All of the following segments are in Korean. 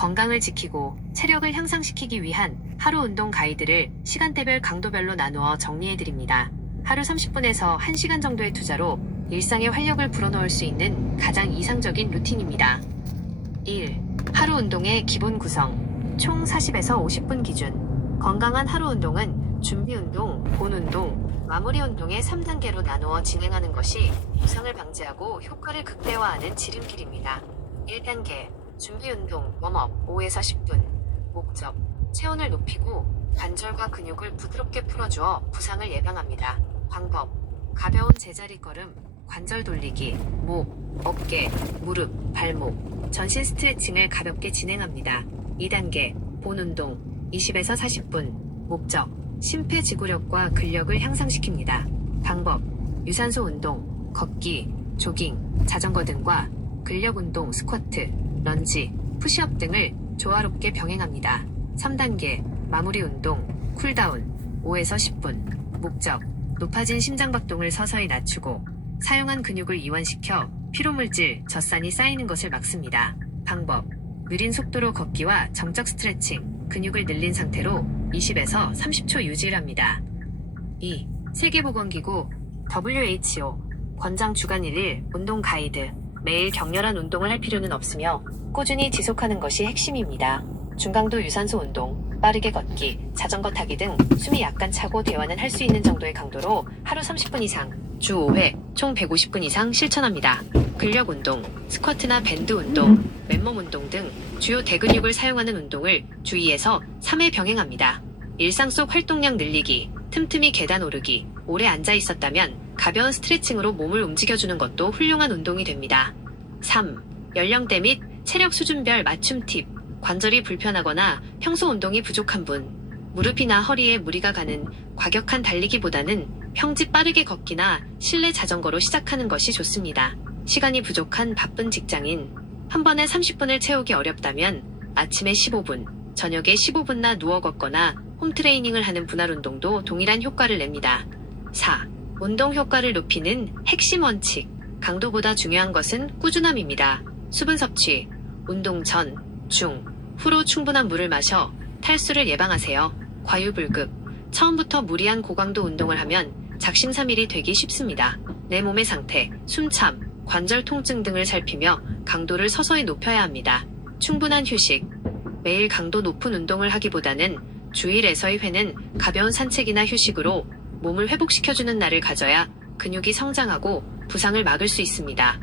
건강을 지키고 체력을 향상시키기 위한 하루 운동 가이드를 시간대별 강도별로 나누어 정리해드립니다. 하루 30분에서 1시간 정도의 투자로 일상에 활력을 불어넣을 수 있는 가장 이상적인 루틴입니다. 1. 하루 운동의 기본 구성. 총 40에서 50분 기준. 건강한 하루 운동은 준비 운동, 본 운동, 마무리 운동의 3단계로 나누어 진행하는 것이 부상을 방지하고 효과를 극대화하는 지름길입니다. 1단계 준비 운동 웜업 5에서 10분. 목적 체온을 높이고 관절과 근육을 부드럽게 풀어주어 부상을 예방합니다. 방법 가벼운 제자리 걸음, 관절 돌리기, 목, 어깨, 무릎, 발목, 전신 스트레칭을 가볍게 진행합니다. 2단계 본 운동 20에서 40분. 목적 심폐지구력과 근력을 향상시킵니다. 방법 유산소 운동, 걷기, 조깅, 자전거 등과 근력 운동 스쿼트, 런지, 푸시업 등을 조화롭게 병행합니다. 3단계 마무리 운동 쿨다운 5에서 10분. 목적 높아진 심장박동을 서서히 낮추고 사용한 근육을 이완시켜 피로물질, 젖산이 쌓이는 것을 막습니다. 방법 느린 속도로 걷기와 정적 스트레칭, 근육을 늘린 상태로 20에서 30초 유지합니다. 2. 세계보건기구 WHO 권장 주간 1일 운동 가이드. 매일 격렬한 운동을 할 필요는 없으며 꾸준히 지속하는 것이 핵심입니다. 중강도 유산소 운동, 빠르게 걷기, 자전거 타기 등 숨이 약간 차고 대화는 할 수 있는 정도의 강도로 하루 30분 이상, 주 5회, 총 150분 이상 실천합니다. 근력 운동, 스쿼트나 밴드 운동, 맨몸 운동 등 주요 대근육을 사용하는 운동을 주 2에서 3회 병행합니다. 일상 속 활동량 늘리기, 틈틈이 계단 오르기, 오래 앉아 있었다면 가벼운 스트레칭으로 몸을 움직여주는 것도 훌륭한 운동이 됩니다. 3. 연령대 및 체력 수준별 맞춤 팁. 관절이 불편하거나 평소 운동이 부족한 분, 무릎이나 허리에 무리가 가는 과격한 달리기보다는 평지 빠르게 걷기나 실내 자전거로 시작하는 것이 좋습니다. 시간이 부족한 바쁜 직장인, 한 번에 30분을 채우기 어렵다면 아침에 15분, 저녁에 15분나 누워 걷거나 홈트레이닝을 하는 분할 운동도 동일한 효과를 냅니다. 4. 운동 효과를 높이는 핵심 원칙. 강도보다 중요한 것은 꾸준함입니다. 수분 섭취, 운동 전, 중, 후로 충분한 물을 마셔 탈수를 예방하세요. 과유불급. 처음부터 무리한 고강도 운동을 하면 작심삼일이 되기 쉽습니다. 내 몸의 상태, 숨참, 관절 통증 등을 살피며 강도를 서서히 높여야 합니다. 충분한 휴식. 매일 강도 높은 운동을 하기보다는 주 1에서 2회는 가벼운 산책이나 휴식으로 몸을 회복시켜주는 날을 가져야 근육이 성장하고 부상을 막을 수 있습니다.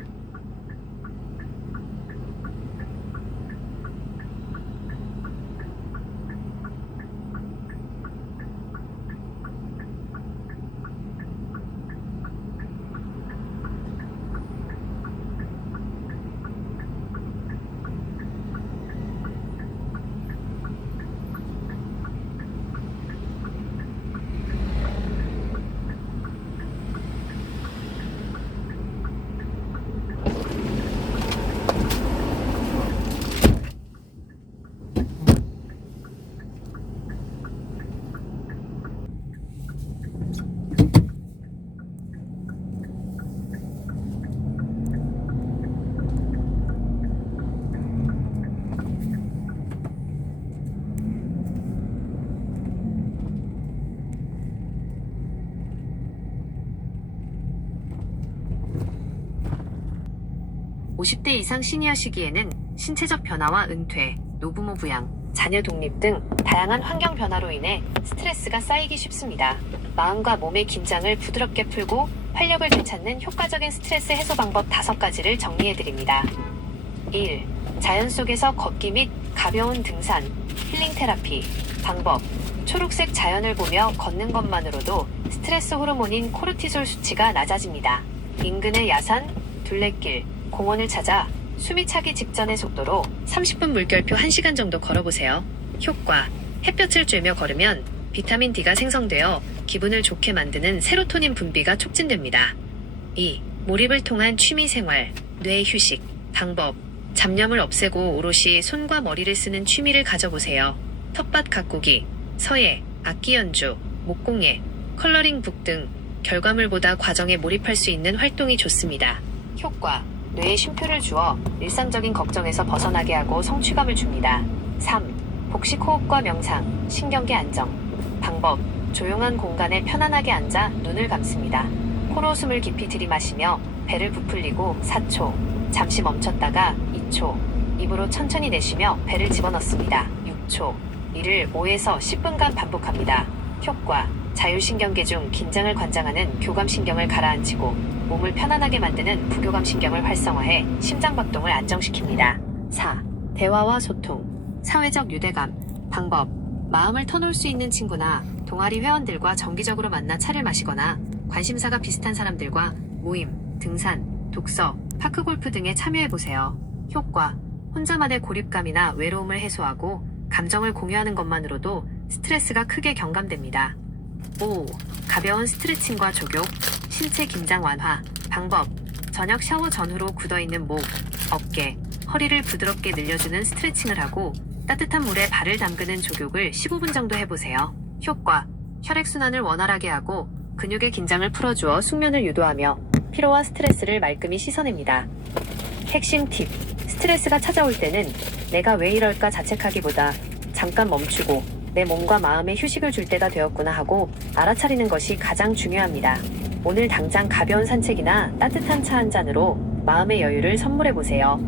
(50대) 이상 시니어 시기에는 신체적 변화와 은퇴, 노부모 부양, 자녀 독립 등 다양한 환경 변화로 인해 스트레스가 쌓이기 쉽습니다. 마음과 몸의 긴장을 부드럽게 풀고 활력을 되찾는 효과적인 스트레스 해소 방법 5가지를 정리해드립니다. 1. 자연 속에서 걷기 및 가벼운 등산, 힐링 테라피. 방법 초록색 자연을 보며 걷는 것만으로도 스트레스 호르몬인 코르티솔 수치가 낮아집니다. 인근의 야산, 둘레길, 공원을 찾아 숨이 차기 직전의 속도로 30분 물결표 1시간 정도 걸어보세요. 효과 햇볕을 쬐며 걸으면 비타민 D가 생성되어 기분을 좋게 만드는 세로토닌 분비가 촉진됩니다. 2. 몰입을 통한 취미생활, 뇌 휴식. 방법 잡념을 없애고 오롯이 손과 머리를 쓰는 취미를 가져보세요. 텃밭 가꾸기, 서예, 악기 연주, 목공예, 컬러링북 등 결과물보다 과정에 몰입할 수 있는 활동이 좋습니다. 효과 뇌에 쉼표를 주어 일상적인 걱정에서 벗어나게 하고 성취감을 줍니다. 3. 복식 호흡과 명상, 신경계 안정. 방법. 조용한 공간에 편안하게 앉아 눈을 감습니다. 코로 숨을 깊이 들이마시며 배를 부풀리고 4초, 잠시 멈췄다가 2초, 입으로 천천히 내쉬며 배를 집어넣습니다. 6초, 이를 5에서 10분간 반복합니다. 효과. 자율신경계 중 긴장을 관장하는 교감신경을 가라앉히고 몸을 편안하게 만드는 부교감신경을 활성화해 심장박동을 안정시킵니다. 4. 대화와 소통, 사회적 유대감. 방법. 마음을 터놓을 수 있는 친구나 동아리 회원들과 정기적으로 만나 차를 마시거나 관심사가 비슷한 사람들과 모임, 등산, 독서, 파크골프 등에 참여해보세요. 효과. 혼자만의 고립감이나 외로움을 해소하고 감정을 공유하는 것만으로도 스트레스가 크게 경감됩니다. 5. 가벼운 스트레칭과 조교, 신체 긴장 완화. 방법. 저녁 샤워 전후로 굳어있는 목, 어깨, 허리를 부드럽게 늘려주는 스트레칭을 하고 따뜻한 물에 발을 담그는 조격을 15분 정도 해보세요. 효과. 혈액순환을 원활하게 하고 근육의 긴장을 풀어주어 숙면을 유도하며 피로와 스트레스를 말끔히 씻어냅니다. 핵심 팁. 스트레스가 찾아올 때는 내가 왜 이럴까 자책하기보다 잠깐 멈추고 내 몸과 마음에 휴식을 줄 때가 되었구나 하고 알아차리는 것이 가장 중요합니다. 오늘 당장 가벼운 산책이나 따뜻한 차 한 잔으로 마음의 여유를 선물해보세요.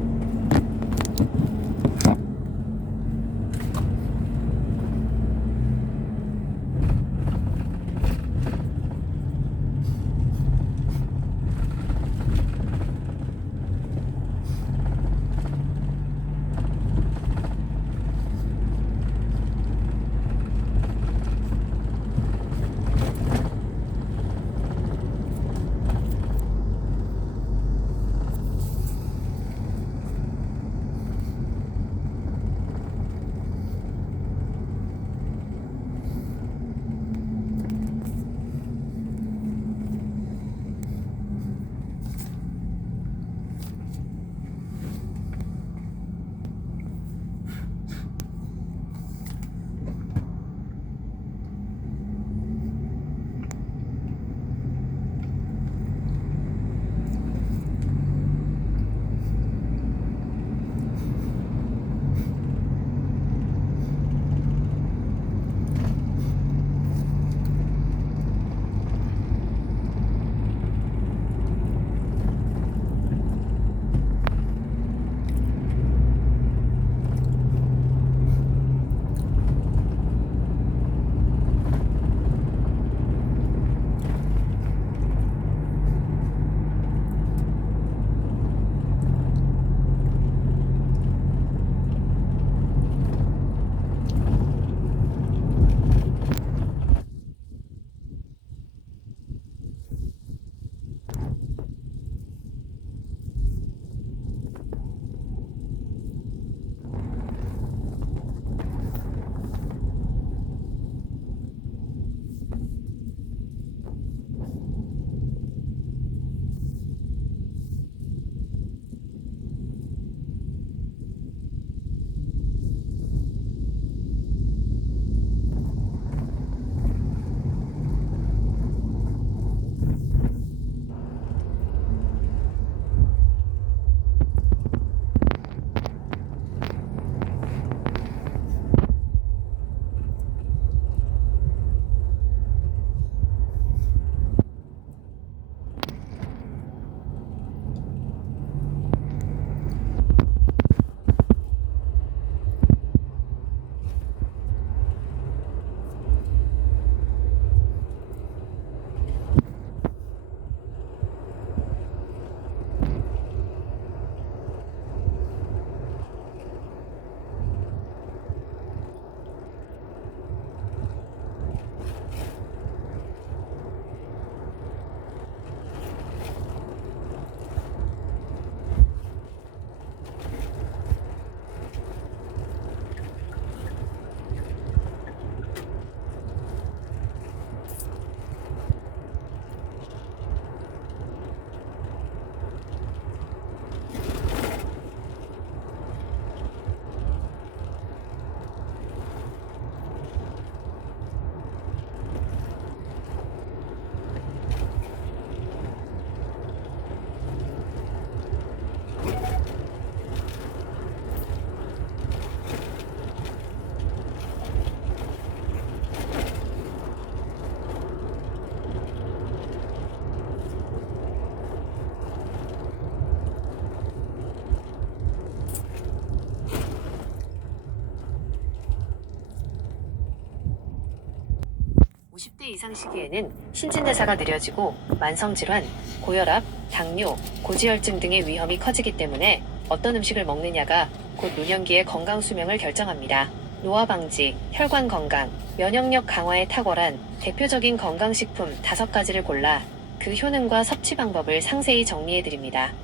50대 이상 시기에는 신진대사가 느려지고 만성질환, 고혈압, 당뇨, 고지혈증 등의 위험이 커지기 때문에 어떤 음식을 먹느냐가 곧 노년기의 건강 수명을 결정합니다. 노화 방지, 혈관 건강, 면역력 강화에 탁월한 대표적인 건강식품 5가지를 골라 그 효능과 섭취 방법을 상세히 정리해드립니다.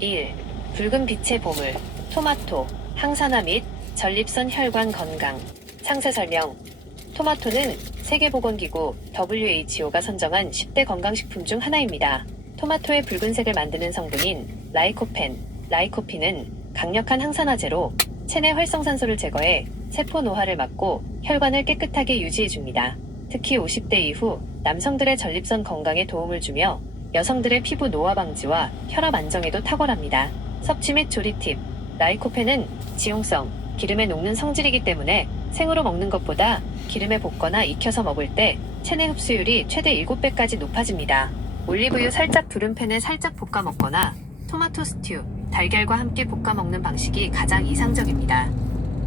1. 붉은 빛의 보물, 토마토, 항산화 및 전립선 혈관 건강. 상세 설명. 토마토는 세계보건기구 WHO가 선정한 10대 건강식품 중 하나입니다. 토마토의 붉은색을 만드는 성분인 라이코펜, 라이코핀은 강력한 항산화제로 체내 활성산소를 제거해 세포 노화를 막고 혈관을 깨끗하게 유지해줍니다. 특히 50대 이후 남성들의 전립선 건강에 도움을 주며 여성들의 피부 노화 방지와 혈압 안정에도 탁월합니다. 섭취 및 조리 팁. 라이코펜은 지용성, 기름에 녹는 성질이기 때문에 생으로 먹는 것보다 기름에 볶거나 익혀서 먹을 때 체내 흡수율이 최대 7배까지 높아집니다. 올리브유 살짝 두른 팬에 살짝 볶아 먹거나 토마토 스튜, 달걀과 함께 볶아 먹는 방식이 가장 이상적입니다.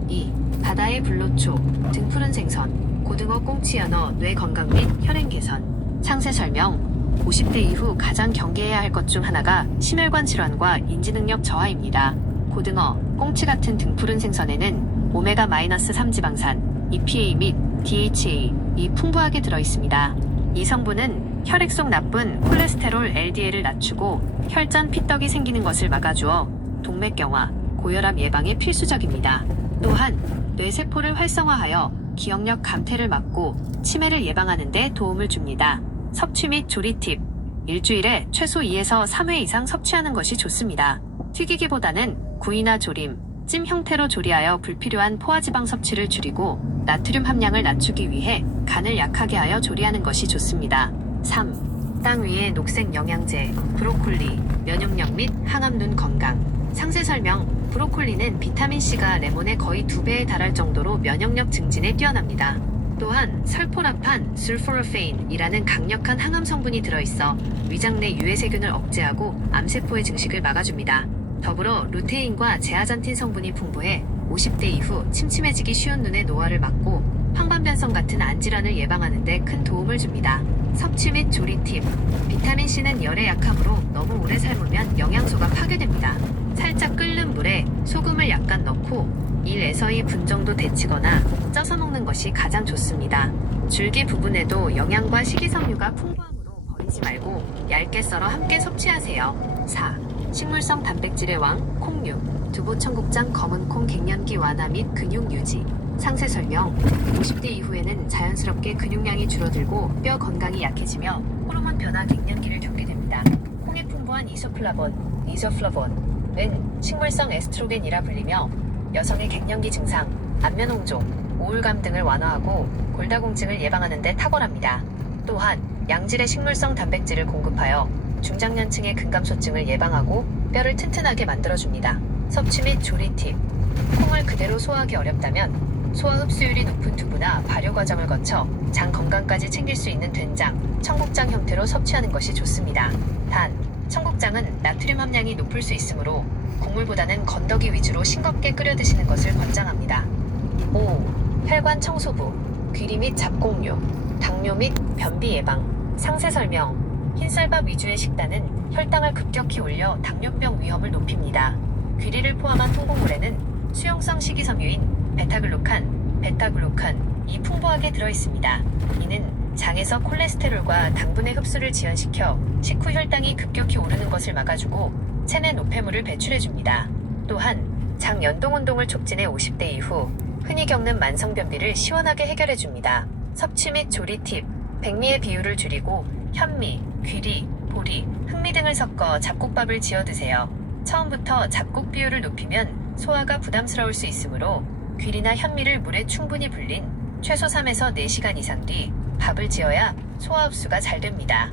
2. 바다의 불로초, 등푸른 생선, 고등어, 꽁치, 연어, 뇌 건강 및 혈행 개선. 상세 설명. 50대 이후 가장 경계해야 할 것 중 하나가 심혈관 질환과 인지능력 저하입니다. 고등어, 꽁치 같은 등푸른 생선에는 오메가-3 지방산, EPA 및 DHA 이 풍부하게 들어있습니다. 이 성분은 혈액 속 나쁜 콜레스테롤 LDL을 낮추고 혈전 피떡이 생기는 것을 막아주어 동맥경화, 고혈압 예방에 필수적입니다. 또한 뇌세포를 활성화하여 기억력 감퇴를 막고 치매를 예방하는 데 도움을 줍니다. 섭취 및 조리 팁. 일주일에 최소 2에서 3회 이상 섭취하는 것이 좋습니다. 튀기기보다는 구이나 조림, 찜 형태로 조리하여 불필요한 포화지방 섭취를 줄이고 나트륨 함량을 낮추기 위해 간을 약하게 하여 조리하는 것이 좋습니다. 3. 땅 위의 녹색 영양제, 브로콜리, 면역력 및 항암 눈 건강. 상세 설명. 브로콜리는 비타민C가 레몬의 거의 2배에 달할 정도로 면역력 증진에 뛰어납니다. 또한 설포라판, 술포르페인이라는 강력한 항암 성분이 들어있어 위장 내 유해세균을 억제하고 암세포의 증식을 막아줍니다. 더불어 루테인과 제아잔틴 성분이 풍부해 50대 이후 침침해지기 쉬운 눈의 노화를 막고 황반변성 같은 안질환을 예방하는 데 큰 도움을 줍니다. 섭취 및 조리 팁. 비타민C는 열에 약하므로 너무 오래 삶으면 영양소가 파괴됩니다. 살짝 끓는 물에 소금을 약간 넣고 1에서 2분 정도 데치거나 쪄서 먹는 것이 가장 좋습니다. 줄기 부분에도 영양과 식이섬유가 풍부하므로 버리지 말고 얇게 썰어 함께 섭취하세요. 4. 식물성 단백질의 왕, 콩류, 두부, 청국장, 검은콩, 갱년기 완화 및 근육 유지. 상세 설명. 50대 이후에는 자연스럽게 근육량이 줄어들고 뼈 건강이 약해지며 호르몬 변화 갱년기를 겪게 됩니다. 콩에 풍부한 이소플라본, 이소플라본은 식물성 에스트로겐이라 불리며 여성의 갱년기 증상, 안면 홍조, 우울감 등을 완화하고 골다공증을 예방하는 데 탁월합니다. 또한 양질의 식물성 단백질을 공급하여 중장년층의 근감소증을 예방하고 뼈를 튼튼하게 만들어줍니다. 섭취 및 조리 팁. 콩을 그대로 소화하기 어렵다면 소화 흡수율이 높은 두부나 발효 과정을 거쳐 장 건강까지 챙길 수 있는 된장, 청국장 형태로 섭취하는 것이 좋습니다. 단, 청국장은 나트륨 함량이 높을 수 있으므로 국물보다는 건더기 위주로 싱겁게 끓여 드시는 것을 권장합니다. 5. 혈관 청소부, 귀리 및 잡곡류, 당뇨 및 변비 예방. 상세 설명. 흰쌀밥 위주의 식단은 혈당을 급격히 올려 당뇨병 위험을 높입니다. 귀리를 포함한 통곡물에는 수용성 식이섬유인 베타글루칸, 베타글루칸이 풍부하게 들어있습니다. 이는 장에서 콜레스테롤과 당분의 흡수를 지연시켜 식후 혈당이 급격히 오르는 것을 막아주고 체내 노폐물을 배출해줍니다. 또한 장 연동운동을 촉진해 50대 이후 흔히 겪는 만성변비를 시원하게 해결해줍니다. 섭취 및 조리 팁. 백미의 비율을 줄이고 현미, 귀리, 보리, 흑미 등을 섞어 잡곡밥을 지어 드세요. 처음부터 잡곡 비율을 높이면 소화가 부담스러울 수 있으므로 귀리나 현미를 물에 충분히 불린 최소 3에서 4시간 이상 뒤 밥을 지어야 소화 흡수가 잘 됩니다.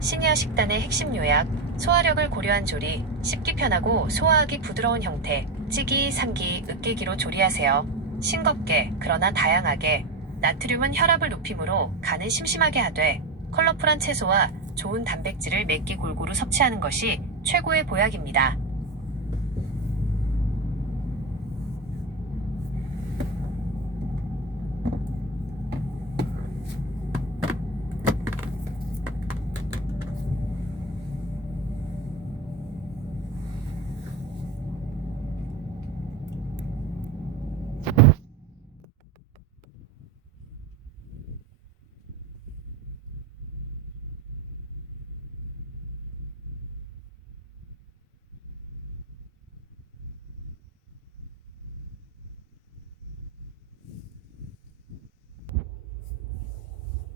시니어 식단의 핵심 요약. 소화력을 고려한 조리, 씹기 편하고 소화하기 부드러운 형태, 찌기, 삼기, 으깨기로 조리하세요. 싱겁게 그러나 다양하게. 나트륨은 혈압을 높이므로 간을 심심하게 하되 컬러풀한 채소와 좋은 단백질을 몇 끼 골고루 섭취하는 것이 최고의 보약입니다.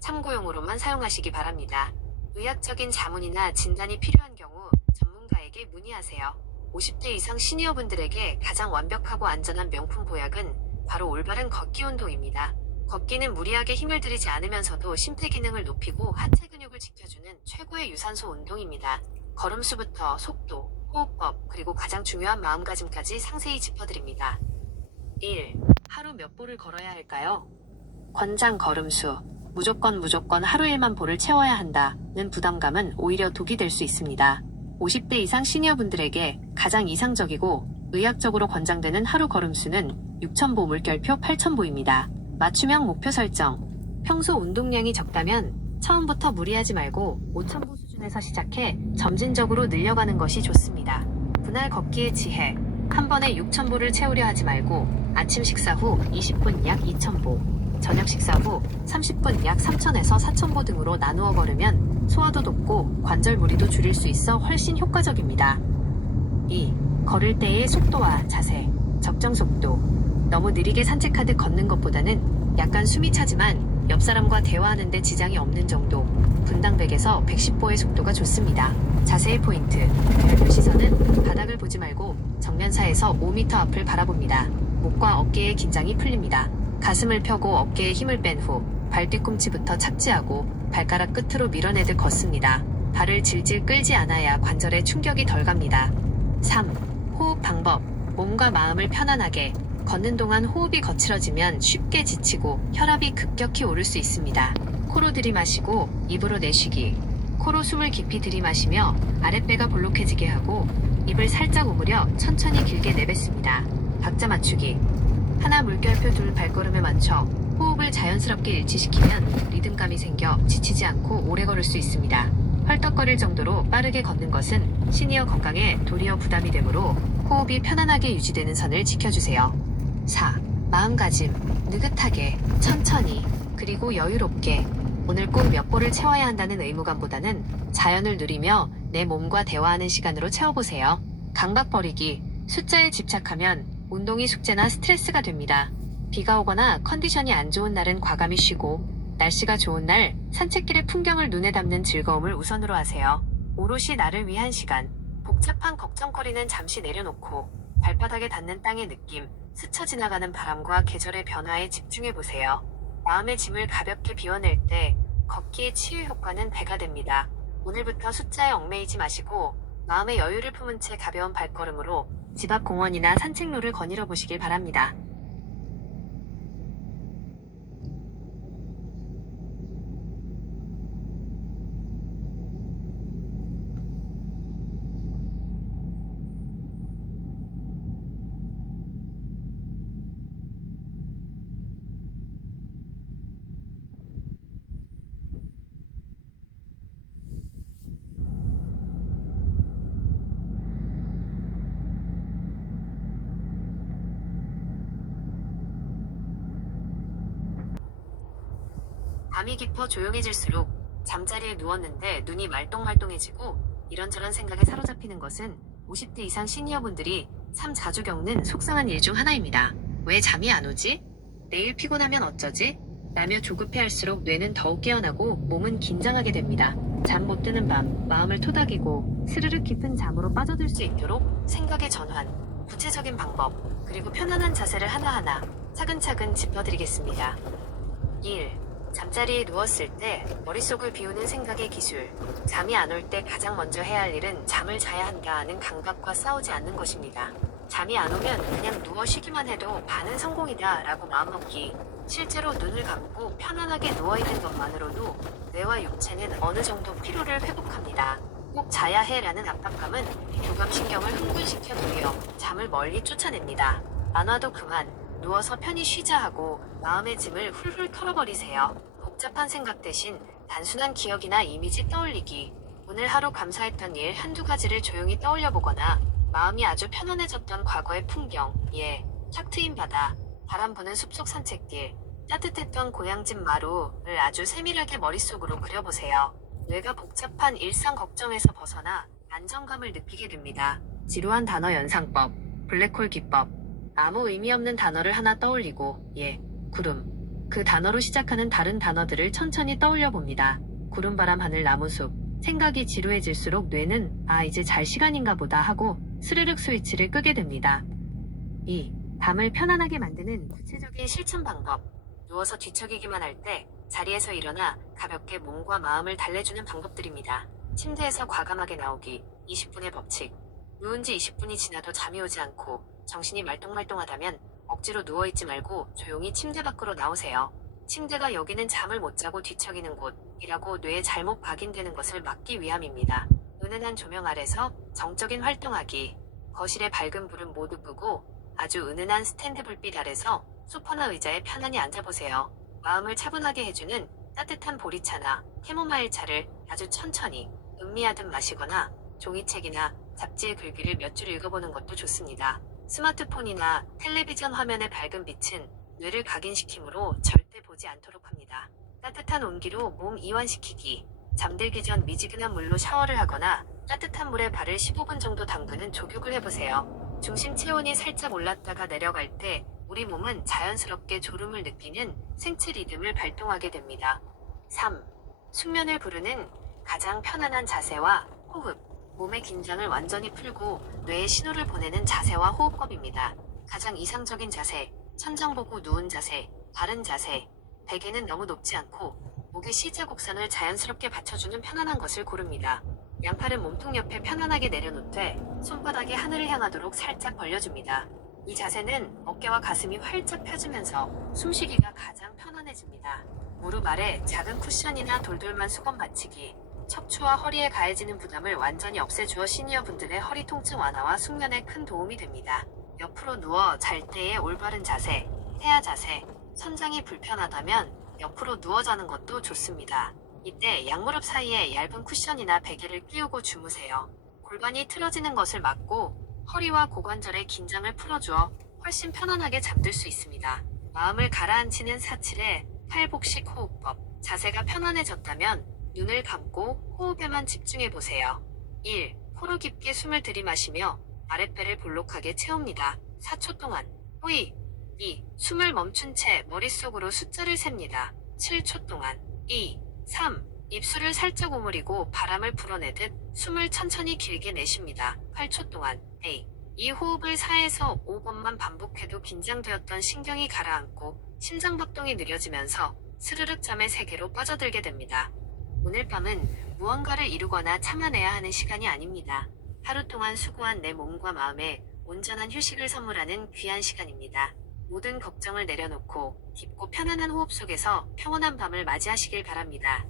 참고용으로만 사용하시기 바랍니다. 의학적인 자문이나 진단이 필요한 경우 전문가에게 문의하세요. 50대 이상 시니어분들에게 가장 완벽하고 안전한 명품 보약은 바로 올바른 걷기 운동입니다. 걷기는 무리하게 힘을 들이지 않으면서도 심폐기능을 높이고 하체 근육을 지켜주는 최고의 유산소 운동입니다. 걸음수부터 속도, 호흡법, 그리고 가장 중요한 마음가짐까지 상세히 짚어드립니다. 1. 하루 몇 보를 걸어야 할까요? 권장 걸음수. 무조건 하루 1만 보를 채워야 한다는 부담감은 오히려 독이 될 수 있습니다. 50대 이상 시니어분들에게 가장 이상적이고 의학적으로 권장되는 하루 걸음수는 6,000보 물결표 8,000보입니다. 맞춤형 목표 설정. 평소 운동량이 적다면 처음부터 무리하지 말고 5,000보 수준에서 시작해 점진적으로 늘려가는 것이 좋습니다. 분할 걷기의 지혜. 한 번에 6,000보를 채우려 하지 말고 아침 식사 후 20분 약 2,000보, 저녁 식사 후 30분 약 3,000에서 4,000보 등으로 나누어 걸으면 소화도 돕고 관절 무리도 줄일 수 있어 훨씬 효과적입니다. 2. 걸을 때의 속도와 자세. 적정 속도. 너무 느리게 산책하듯 걷는 것보다는 약간 숨이 차지만 옆 사람과 대화하는데 지장이 없는 정도, 분당 100에서 110보의 속도가 좋습니다. 자세의 포인트. 별표 시선은 바닥을 보지 말고 정면사에서 5m 앞을 바라봅니다. 목과 어깨의 긴장이 풀립니다. 가슴을 펴고 어깨에 힘을 뺀 후 발 뒤꿈치부터 착지하고 발가락 끝으로 밀어내듯 걷습니다. 발을 질질 끌지 않아야 관절에 충격이 덜 갑니다. 3. 호흡 방법. 몸과 마음을 편안하게. 걷는 동안 호흡이 거칠어지면 쉽게 지치고 혈압이 급격히 오를 수 있습니다. 코로 들이마시고 입으로 내쉬기. 코로 숨을 깊이 들이마시며 아랫배가 볼록해지게 하고 입을 살짝 오므려 천천히 길게 내뱉습니다. 박자 맞추기. 하나 물결표 둘 발걸음에 맞춰 호흡을 자연스럽게 일치시키면 리듬감이 생겨 지치지 않고 오래 걸을 수 있습니다. 헐떡거릴 정도로 빠르게 걷는 것은 시니어 건강에 도리어 부담이 되므로 호흡이 편안하게 유지되는 선을 지켜주세요. 4. 마음가짐. 느긋하게, 천천히, 그리고 여유롭게. 오늘 꼭 몇 보를 채워야 한다는 의무감보다는 자연을 누리며 내 몸과 대화하는 시간으로 채워보세요. 강박 버리기. 숫자에 집착하면 운동이 숙제나 스트레스가 됩니다. 비가 오거나 컨디션이 안 좋은 날은 과감히 쉬고, 날씨가 좋은 날 산책길의 풍경을 눈에 담는 즐거움을 우선으로 하세요. 오롯이 나를 위한 시간. 복잡한 걱정거리는 잠시 내려놓고 발바닥에 닿는 땅의 느낌, 스쳐 지나가는 바람과 계절의 변화에 집중해보세요. 마음의 짐을 가볍게 비워낼 때 걷기의 치유 효과는 배가 됩니다. 오늘부터 숫자에 얽매이지 마시고 마음의 여유를 품은 채 가벼운 발걸음으로 집 앞 공원이나 산책로를 거닐어 보시길 바랍니다. 밤이 깊어 조용해질수록 잠자리에 누웠는데 눈이 말똥말똥해지고 이런저런 생각에 사로잡히는 것은 50대 이상 시니어분들이 참 자주 겪는 속상한 일 중 하나입니다. 왜 잠이 안 오지? 내일 피곤하면 어쩌지? 라며 조급해할수록 뇌는 더욱 깨어나고 몸은 긴장하게 됩니다. 잠 못 드는 밤, 마음을 토닥이고 스르륵 깊은 잠으로 빠져들 수 있도록 생각의 전환, 구체적인 방법, 그리고 편안한 자세를 하나하나 차근차근 짚어드리겠습니다. 1. 잠자리에 누웠을 때 머릿속을 비우는 생각의 기술. 잠이 안 올 때 가장 먼저 해야 할 일은 잠을 자야 한다는 강박과 싸우지 않는 것입니다. 잠이 안 오면 그냥 누워 쉬기만 해도 반은 성공이다 라고 마음먹기. 실제로 눈을 감고 편안하게 누워있는 것만으로도 뇌와 육체는 어느 정도 피로를 회복합니다. 꼭 자야 해라는 압박감은 교감신경을 흥분시켜 도리어 잠을 멀리 쫓아냅니다. 안 와도 그만. 누워서 편히 쉬자 하고 마음의 짐을 훌훌 털어버리세요. 복잡한 생각 대신 단순한 기억이나 이미지 떠올리기. 오늘 하루 감사했던 일 한두 가지를 조용히 떠올려보거나 마음이 아주 편안해졌던 과거의 풍경, 탁 트인 바다, 바람 부는 숲속 산책길, 따뜻했던 고향집 마루를 아주 세밀하게 머릿속으로 그려보세요. 뇌가 복잡한 일상 걱정에서 벗어나 안정감을 느끼게 됩니다. 지루한 단어 연상법, 블랙홀 기법. 아무 의미 없는 단어를 하나 떠올리고, 구름, 그 단어로 시작하는 다른 단어들을 천천히 떠올려 봅니다. 구름바람 하늘 나무숲. 생각이 지루해질수록 뇌는 이제 잘 시간인가 보다 하고 스르륵 스위치를 끄게 됩니다. 2. 밤을 편안하게 만드는 구체적인 실천 방법. 누워서 뒤척이기만 할 때 자리에서 일어나 가볍게 몸과 마음을 달래주는 방법들입니다. 침대에서 과감하게 나오기. 20분의 법칙. 누운 지 20분이 지나도 잠이 오지 않고 정신이 말똥말똥하다면 억지로 누워있지 말고 조용히 침대 밖으로 나오세요. 침대가 여기는 잠을 못 자고 뒤척이는 곳이라고 뇌에 잘못 각인되는 것을 막기 위함입니다. 은은한 조명 아래서 정적인 활동하기. 거실의 밝은 불은 모두 끄고 아주 은은한 스탠드 불빛 아래서 소파나 의자에 편안히 앉아보세요. 마음을 차분하게 해주는 따뜻한 보리차나 캐모마일 차를 아주 천천히 음미하듯 마시거나 종이책이나 잡지의 글귀를 몇 줄 읽어보는 것도 좋습니다. 스마트폰이나 텔레비전 화면의 밝은 빛은 뇌를 각인시키므로 절대 보지 않도록 합니다. 따뜻한 온기로 몸 이완시키기. 잠들기 전 미지근한 물로 샤워를 하거나 따뜻한 물에 발을 15분 정도 담그는 족욕을 해보세요. 중심 체온이 살짝 올랐다가 내려갈 때 우리 몸은 자연스럽게 졸음을 느끼는 생체 리듬을 발동하게 됩니다. 3. 숙면을 부르는 가장 편안한 자세와 호흡. 몸의 긴장을 완전히 풀고 뇌에 신호를 보내는 자세와 호흡법입니다. 가장 이상적인 자세, 천장 보고 누운 자세, 바른 자세. 베개는 너무 높지 않고 목의 시자 곡선을 자연스럽게 받쳐주는 편안한 것을 고릅니다. 양팔은 몸통 옆에 편안하게 내려놓되 손바닥이 하늘을 향하도록 살짝 벌려줍니다. 이 자세는 어깨와 가슴이 활짝 펴지면서 숨쉬기가 가장 편안해집니다. 무릎 아래 작은 쿠션이나 돌돌만 수건 받치기. 척추와 허리에 가해지는 부담을 완전히 없애주어 시니어분들의 허리 통증 완화와 숙면에 큰 도움이 됩니다. 옆으로 누워 잘 때의 올바른 자세, 태아 자세. 선장이 불편하다면 옆으로 누워 자는 것도 좋습니다. 이때 양무릎 사이에 얇은 쿠션이나 베개를 끼우고 주무세요. 골반이 틀어지는 것을 막고 허리와 고관절의 긴장을 풀어주어 훨씬 편안하게 잠들 수 있습니다. 마음을 가라앉히는 4-7의 팔복식 호흡법. 자세가 편안해졌다면 눈을 감고 호흡에만 집중해보세요. 1. 코로 깊게 숨을 들이마시며 아랫배를 볼록하게 채웁니다. 4초 동안. 호이. 2. 숨을 멈춘 채 머릿속으로 숫자를 셉니다. 7초 동안. 2. 3. 입술을 살짝 오므리고 바람을 불어내듯 숨을 천천히 길게 내쉽니다. 8초 동안. A. 이 호흡을 4에서 5번만 반복해도 긴장되었던 신경이 가라앉고 심장박동이 느려지면서 스르륵 잠의 세계로 빠져들게 됩니다. 오늘 밤은 무언가를 이루거나 참아내야 하는 시간이 아닙니다. 하루 동안 수고한 내 몸과 마음에 온전한 휴식을 선물하는 귀한 시간입니다. 모든 걱정을 내려놓고 깊고 편안한 호흡 속에서 평온한 밤을 맞이하시길 바랍니다.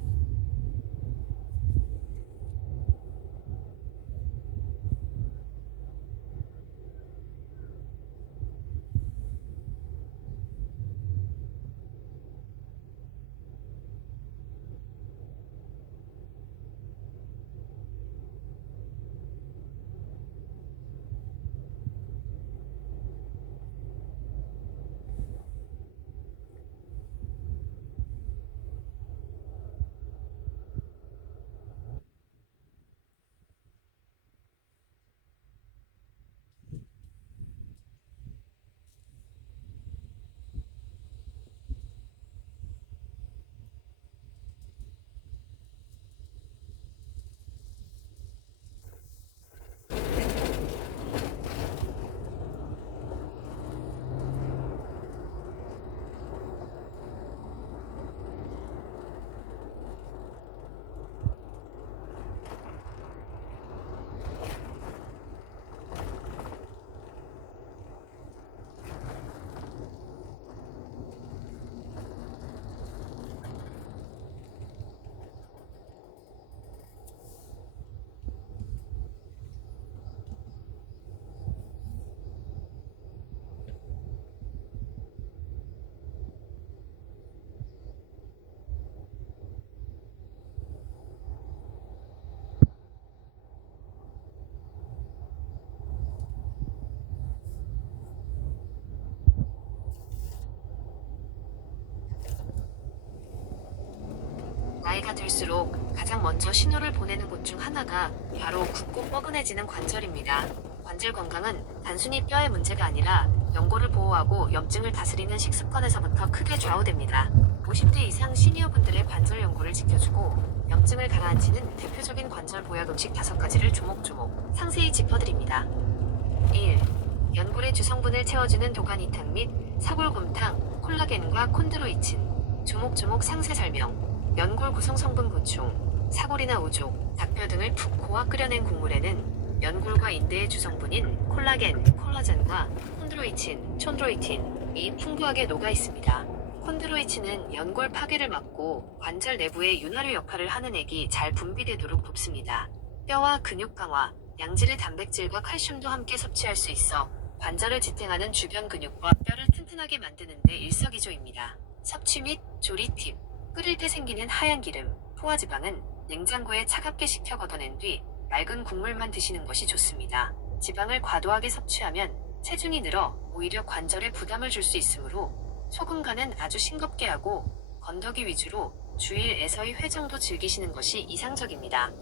나이가 들수록 가장 먼저 신호를 보내는 곳 중 하나가 바로 굽고 뻐근해지는 관절입니다. 관절 건강은 단순히 뼈의 문제가 아니라 연골을 보호하고 염증을 다스리는 식습관에서부터 크게 좌우됩니다. 50대 이상 시니어분들의 관절 연골을 지켜주고 염증을 가라앉히는 대표적인 관절 보약 음식 5가지를 조목조목 상세히 짚어드립니다. 1. 연골의 주성분을 채워주는 도가니탕 및 사골곰탕, 콜라겐과 콘드로이친. 조목조목 상세 설명. 연골 구성 성분 보충. 사골이나 우족, 닭뼈 등을 푹 고아 끓여낸 국물에는 연골과 인대의 주성분인 콜라겐, 콜라겐과 콘드로이친, 촌드로이틴이 풍부하게 녹아 있습니다. 콘드로이친은 연골 파괴를 막고 관절 내부의 윤활유 역할을 하는 액이 잘 분비되도록 돕습니다. 뼈와 근육 강화, 양질의 단백질과 칼슘도 함께 섭취할 수 있어 관절을 지탱하는 주변 근육과 뼈를 튼튼하게 만드는 데 일석이조입니다. 섭취 및 조리 팁. 끓일 때 생기는 하얀 기름, 포화지방은 냉장고에 차갑게 식혀 걷어낸 뒤 맑은 국물만 드시는 것이 좋습니다. 지방을 과도하게 섭취하면 체중이 늘어 오히려 관절에 부담을 줄 수 있으므로 소금간은 아주 싱겁게 하고 건더기 위주로 주일 에서의 회 정도 즐기시는 것이 이상적입니다.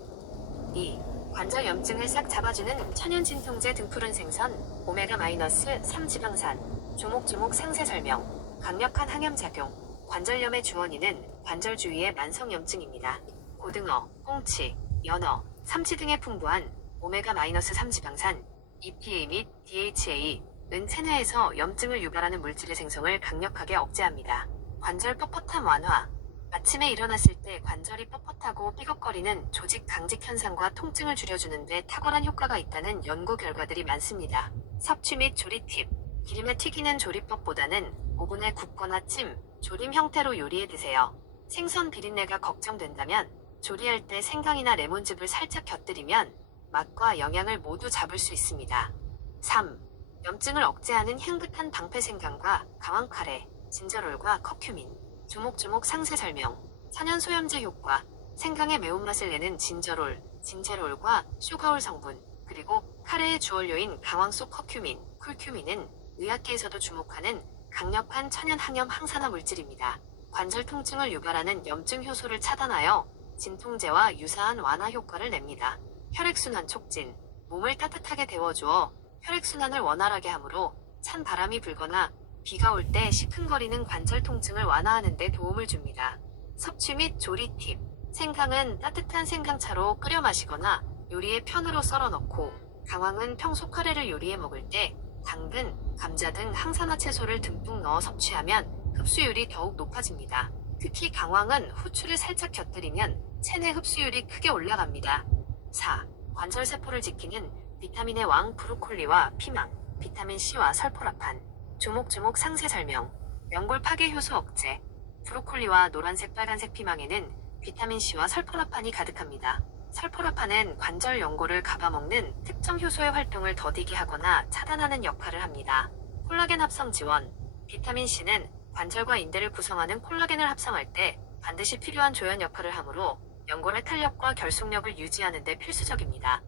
2. 관절 염증을 싹 잡아주는 천연 진통제 등푸른 생선, 오메가-3 지방산. 조목조목 상세 설명. 강력한 항염작용. 관절염의 주원인은 관절 주위의 만성염증입니다. 고등어, 꽁치, 연어, 삼치 등에 풍부한 오메가-3 지방산, EPA 및 DHA는 체내에서 염증을 유발하는 물질의 생성을 강력하게 억제합니다. 관절 뻣뻣함 완화. 아침에 일어났을 때 관절이 뻣뻣하고 삐걱거리는 조직 강직 현상과 통증을 줄여주는 데 탁월한 효과가 있다는 연구 결과들이 많습니다. 섭취 및 조리 팁. 기름에 튀기는 조리법보다는 오븐에 굽거나 찜, 조림 형태로 요리해 드세요. 생선 비린내가 걱정된다면 조리할 때 생강이나 레몬즙을 살짝 곁들이면 맛과 영양을 모두 잡을 수 있습니다. 3. 염증을 억제하는 향긋한 방패 생강과 강황카레, 진저롤과 커큐민. 조목조목 상세 설명. 천연 소염제 효과. 생강의 매운맛을 내는 진저롤과 슈가올 성분, 그리고 카레의 주원료인 강황속 커큐민, 쿨큐민은 의학계에서도 주목하는 강력한 천연 항염 항산화 물질입니다. 관절 통증을 유발하는 염증 효소를 차단하여 진통제와 유사한 완화 효과를 냅니다. 혈액순환 촉진. 몸을 따뜻하게 데워주어 혈액순환을 원활하게 하므로 찬 바람이 불거나 비가 올 때 시큰거리는 관절 통증을 완화하는 데 도움을 줍니다. 섭취 및 조리 팁. 생강은 따뜻한 생강차로 끓여 마시거나 요리에 편으로 썰어 넣고, 강황은 평소 카레를 요리해 먹을 때 당근, 감자 등 항산화 채소를 듬뿍 넣어 섭취하면 흡수율이 더욱 높아집니다. 특히 강황은 후추를 살짝 곁들이면 체내 흡수율이 크게 올라갑니다. 4. 관절 세포를 지키는 비타민의 왕 브로콜리와 피망, 비타민C와 설포라판. 조목조목 상세 설명. 연골 파괴 효소 억제. 브로콜리와 노란색 빨간색 피망에는 비타민C와 설포라판이 가득합니다. 설포라판은 관절 연골을 갉아먹는 특정 효소의 활동을 더디게 하거나 차단하는 역할을 합니다. 콜라겐 합성 지원. 비타민C는 관절과 인대를 구성하는 콜라겐을 합성할 때 반드시 필요한 조연 역할을 하므로 연골의 탄력과 결속력을 유지하는 데 필수적입니다.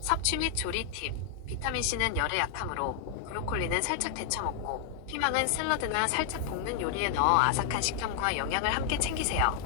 섭취 및 조리 팁. 비타민C는 열에 약하므로 브로콜리는 살짝 데쳐 먹고, 피망은 샐러드나 살짝 볶는 요리에 넣어 아삭한 식감과 영양을 함께 챙기세요.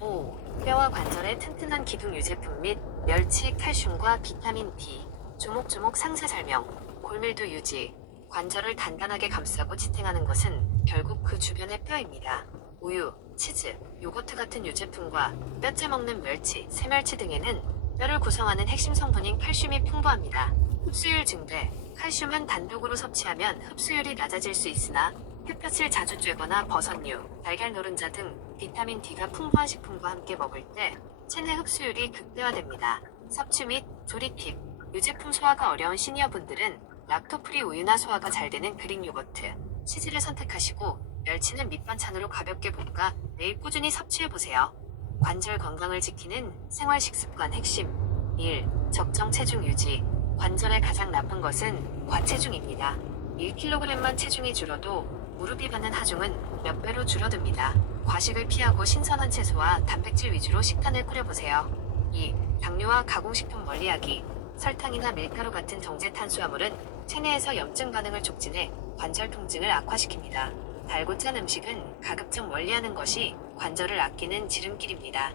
5. 뼈와 관절의 튼튼한 기둥 유제품 및 멸치, 칼슘과 비타민 D. 조목조목 상세 설명. 골밀도 유지. 관절을 단단하게 감싸고 지탱하는 것은 결국 그 주변의 뼈입니다. 우유, 치즈, 요거트 같은 유제품과 뼈째 먹는 멸치, 새멸치 등에는 뼈를 구성하는 핵심 성분인 칼슘이 풍부합니다. 흡수율 증대. 칼슘은 단독으로 섭취하면 흡수율이 낮아질 수 있으나 햇볕을 자주 쬐거나 버섯류, 달걀 노른자 등 비타민 D가 풍부한 식품과 함께 먹을 때 체내 흡수율이 극대화됩니다. 섭취 및 조리 팁. 유제품 소화가 어려운 시니어분들은 락토프리 우유나 소화가 잘 되는 그릭 요거트, 치즈를 선택하시고 멸치는 밑반찬으로 가볍게 볶아 매일 꾸준히 섭취해보세요. 관절 건강을 지키는 생활 식습관 핵심. 1. 적정 체중 유지. 관절에 가장 나쁜 것은 과체중입니다. 1kg만 체중이 줄어도 무릎이 받는 하중은 몇 배로 줄어듭니다. 과식을 피하고 신선한 채소와 단백질 위주로 식단을 꾸려보세요. 2. 당류와 가공식품 멀리하기. 설탕이나 밀가루 같은 정제 탄수화물은 체내에서 염증 반응을 촉진해 관절 통증을 악화시킵니다. 달고 짠 음식은 가급적 멀리하는 것이 관절을 아끼는 지름길입니다.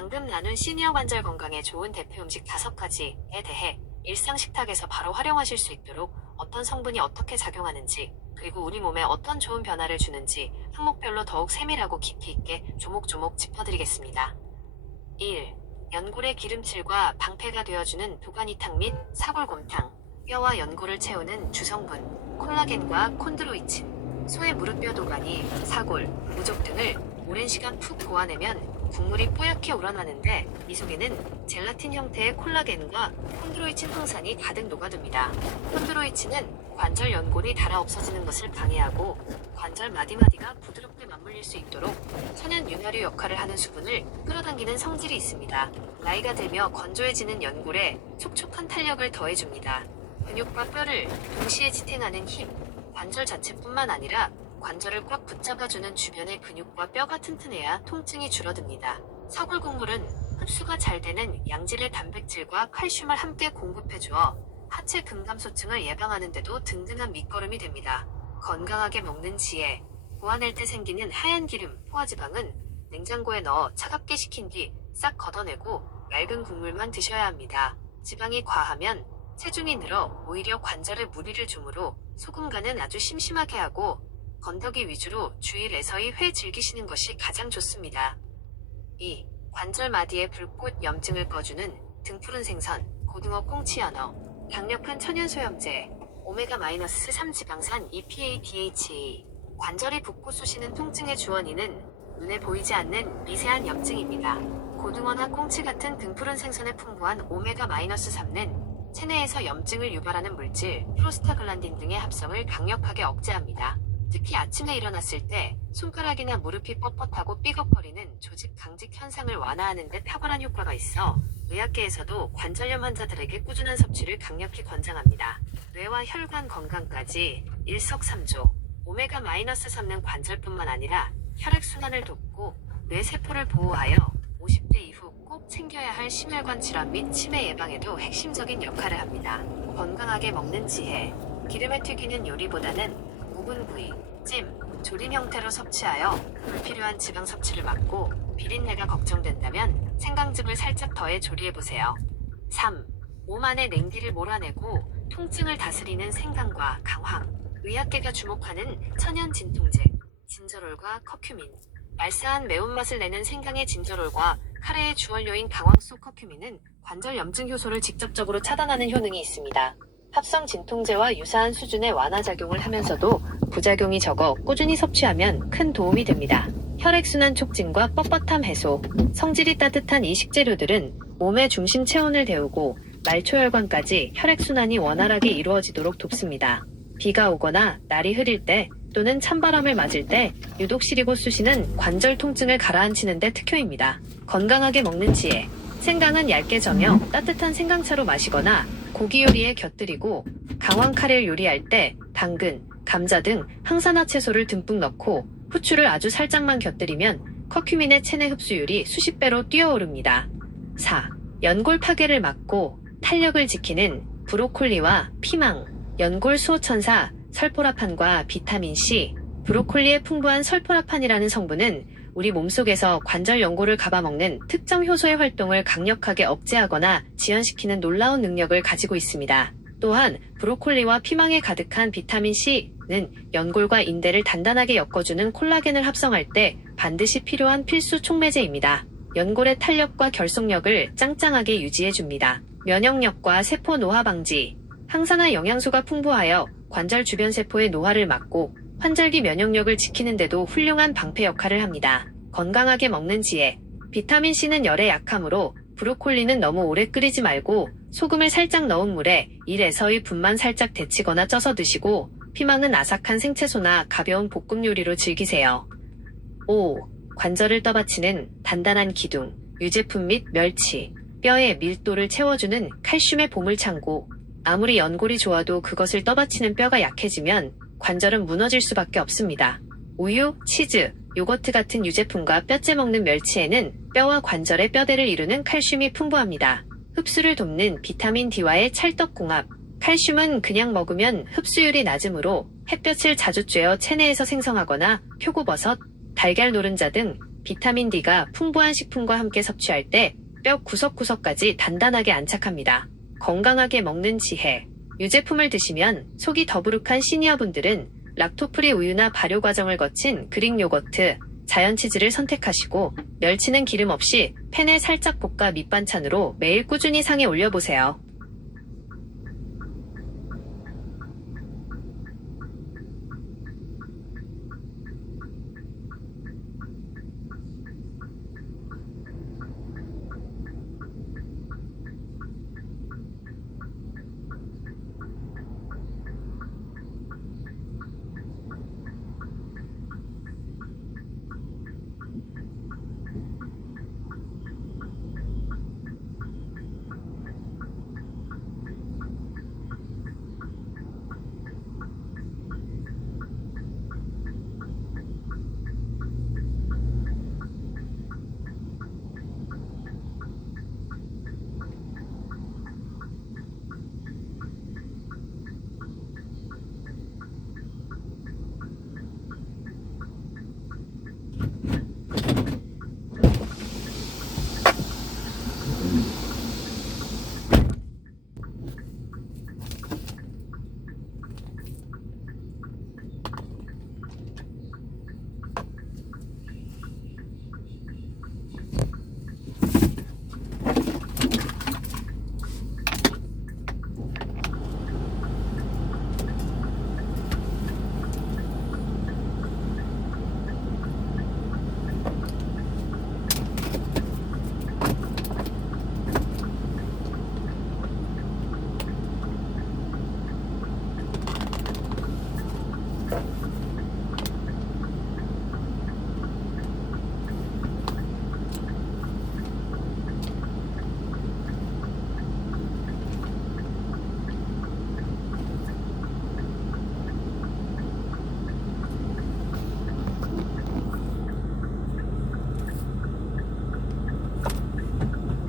방금 나눈 시니어 관절 건강에 좋은 대표 음식 5가지에 대해 일상 식탁에서 바로 활용하실 수 있도록 어떤 성분이 어떻게 작용하는지, 그리고 우리 몸에 어떤 좋은 변화를 주는지 항목별로 더욱 세밀하고 깊이 있게 조목조목 짚어드리겠습니다. 1. 연골의 기름칠과 방패가 되어주는 도가니탕 및 사골곰탕. 뼈와 연골을 채우는 주성분, 콜라겐과 콘드로이친, 소의 무릎뼈 도가니, 사골, 무족 등을 오랜 시간 푹 고아내면 국물이 뽀얗게 우러나는데 이 속에는 젤라틴 형태의 콜라겐과 콘드로이친 황산이 가득 녹아듭니다. 콘드로이친은 관절 연골이 닳아 없어지는 것을 방해하고 관절 마디마디가 부드럽게 맞물릴 수 있도록 천연 윤활유 역할을 하는 수분을 끌어당기는 성질이 있습니다. 나이가 들며 건조해지는 연골에 촉촉한 탄력을 더해줍니다. 근육과 뼈를 동시에 지탱하는 힘, 관절 자체뿐만 아니라 관절을 꽉 붙잡아주는 주변의 근육과 뼈가 튼튼해야 통증이 줄어듭니다. 사골 국물은 흡수가 잘 되는 양질의 단백질과 칼슘을 함께 공급해주어 하체 근감소증을 예방하는 데도 든든한 밑거름이 됩니다. 건강하게 먹는 지혜. 고아낼 때 생기는 하얀 기름, 포화지방은 냉장고에 넣어 차갑게 식힌 뒤 싹 걷어내고 맑은 국물만 드셔야 합니다. 지방이 과하면 체중이 늘어 오히려 관절에 무리를 주므로 소금간은 아주 심심하게 하고 건더기 위주로 주일에서의 회 즐기시는 것이 가장 좋습니다. 2. 관절 마디의 불꽃 염증을 꺼주는 등푸른 생선, 고등어 꽁치 연어, 강력한 천연소염제, 오메가-3 지방산 EPA, DHA. 관절이 붓고 쑤시는 통증의 주원인은 눈에 보이지 않는 미세한 염증입니다. 고등어나 꽁치 같은 등푸른 생선에 풍부한 오메가-3는 체내에서 염증을 유발하는 물질 프로스타글란딘 등의 합성을 강력하게 억제합니다. 특히 아침에 일어났을 때 손가락이나 무릎이 뻣뻣하고 삐걱거리는 조직 강직 현상을 완화하는 데 탁월한 효과가 있어 의학계에서도 관절염 환자들에게 꾸준한 섭취를 강력히 권장합니다. 뇌와 혈관 건강까지 일석삼조. 오메가-3는 관절뿐만 아니라 혈액순환을 돕고 뇌세포를 보호하여 50대 이후 꼭 챙겨야 할 심혈관 질환 및 치매 예방에도 핵심적인 역할을 합니다. 건강하게 먹는 지혜. 기름에 튀기는 요리보다는 묵은 구이, 찜, 조림 형태로 섭취하여 불필요한 지방 섭취를 막고 비린내가 걱정된다면 생강즙을 살짝 더해 조리해보세요. 3. 몸 안에 냉기를 몰아내고 통증을 다스리는 생강과 강황. 의학계가 주목하는 천연 진통제, 진저롤과 커큐민. 알싸한 매운맛을 내는 생강의 진저롤과 카레의 주원료인 강황소 커큐민은 관절 염증 효소를 직접적으로 차단하는 효능이 있습니다. 합성 진통제와 유사한 수준의 완화 작용을 하면서도 부작용이 적어 꾸준히 섭취하면 큰 도움이 됩니다. 혈액순환 촉진과 뻣뻣함 해소. 성질이 따뜻한 이 식재료들은 몸의 중심 체온을 데우고 말초혈관까지 혈액순환이 원활하게 이루어지도록 돕습니다. 비가 오거나 날이 흐릴 때 또는 찬바람을 맞을 때 유독 시리고 쑤시는 관절 통증을 가라앉히는 데 특효입니다. 건강하게 먹는 지혜. 생강은 얇게 저며 따뜻한 생강차로 마시거나 고기 요리에 곁들이고 강황 카레를 요리할 때 당근, 감자 등 항산화 채소를 듬뿍 넣고 후추를 아주 살짝만 곁들이면 커큐민의 체내 흡수율이 수십 배로 뛰어오릅니다. 4. 연골 파괴를 막고 탄력을 지키는 브로콜리와 피망. 연골 수호천사 설포라판과 비타민C. 브로콜리에 풍부한 설포라판이라는 성분은 우리 몸속에서 관절 연골을 갑아먹는 특정 효소의 활동을 강력하게 억제하거나 지연시키는 놀라운 능력을 가지고 있습니다. 또한 브로콜리와 피망에 가득한 비타민C는 연골과 인대를 단단하게 엮어주는 콜라겐을 합성할 때 반드시 필요한 필수 촉매제입니다. 연골의 탄력과 결속력을 짱짱하게 유지해줍니다. 면역력과 세포 노화 방지. 항산화 영양소가 풍부하여 관절 주변 세포의 노화를 막고 환절기 면역력을 지키는 데도 훌륭한 방패 역할을 합니다. 건강하게 먹는 지혜. 비타민C는 열에 약하므로 브로콜리는 너무 오래 끓이지 말고 소금을 살짝 넣은 물에 1에서 2분만 살짝 데치거나 쪄서 드시고 피망은 아삭한 생채소나 가벼운 볶음 요리로 즐기세요. 5. 관절을 떠받치는 단단한 기둥, 유제품 및 멸치. 뼈의 밀도를 채워주는 칼슘의 보물창고. 아무리 연골이 좋아도 그것을 떠받치는 뼈가 약해지면 관절은 무너질 수밖에 없습니다. 우유, 치즈, 요거트 같은 유제품과 뼈째 먹는 멸치에는 뼈와 관절의 뼈대를 이루는 칼슘이 풍부합니다. 흡수를 돕는 비타민 D와의 찰떡궁합. 칼슘은 그냥 먹으면 흡수율이 낮으므로 햇볕을 자주 쬐어 체내에서 생성하거나 표고버섯, 달걀 노른자 등 비타민 D가 풍부한 식품과 함께 섭취할 때 뼈 구석구석까지 단단하게 안착합니다. 건강하게 먹는 지혜. 유제품을 드시면 속이 더부룩한 시니어분들은 락토프리 우유나 발효 과정을 거친 그릭 요거트, 자연 치즈를 선택하시고 멸치는 기름 없이 팬에 살짝 볶아 밑반찬으로 매일 꾸준히 상에 올려보세요.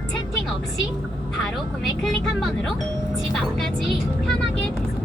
채팅 없이 바로 구매 클릭 한 번으로 집 앞까지 편하게 배송.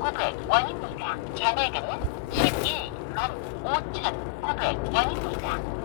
900원입니다. 잔액은 11만 5,900원입니다.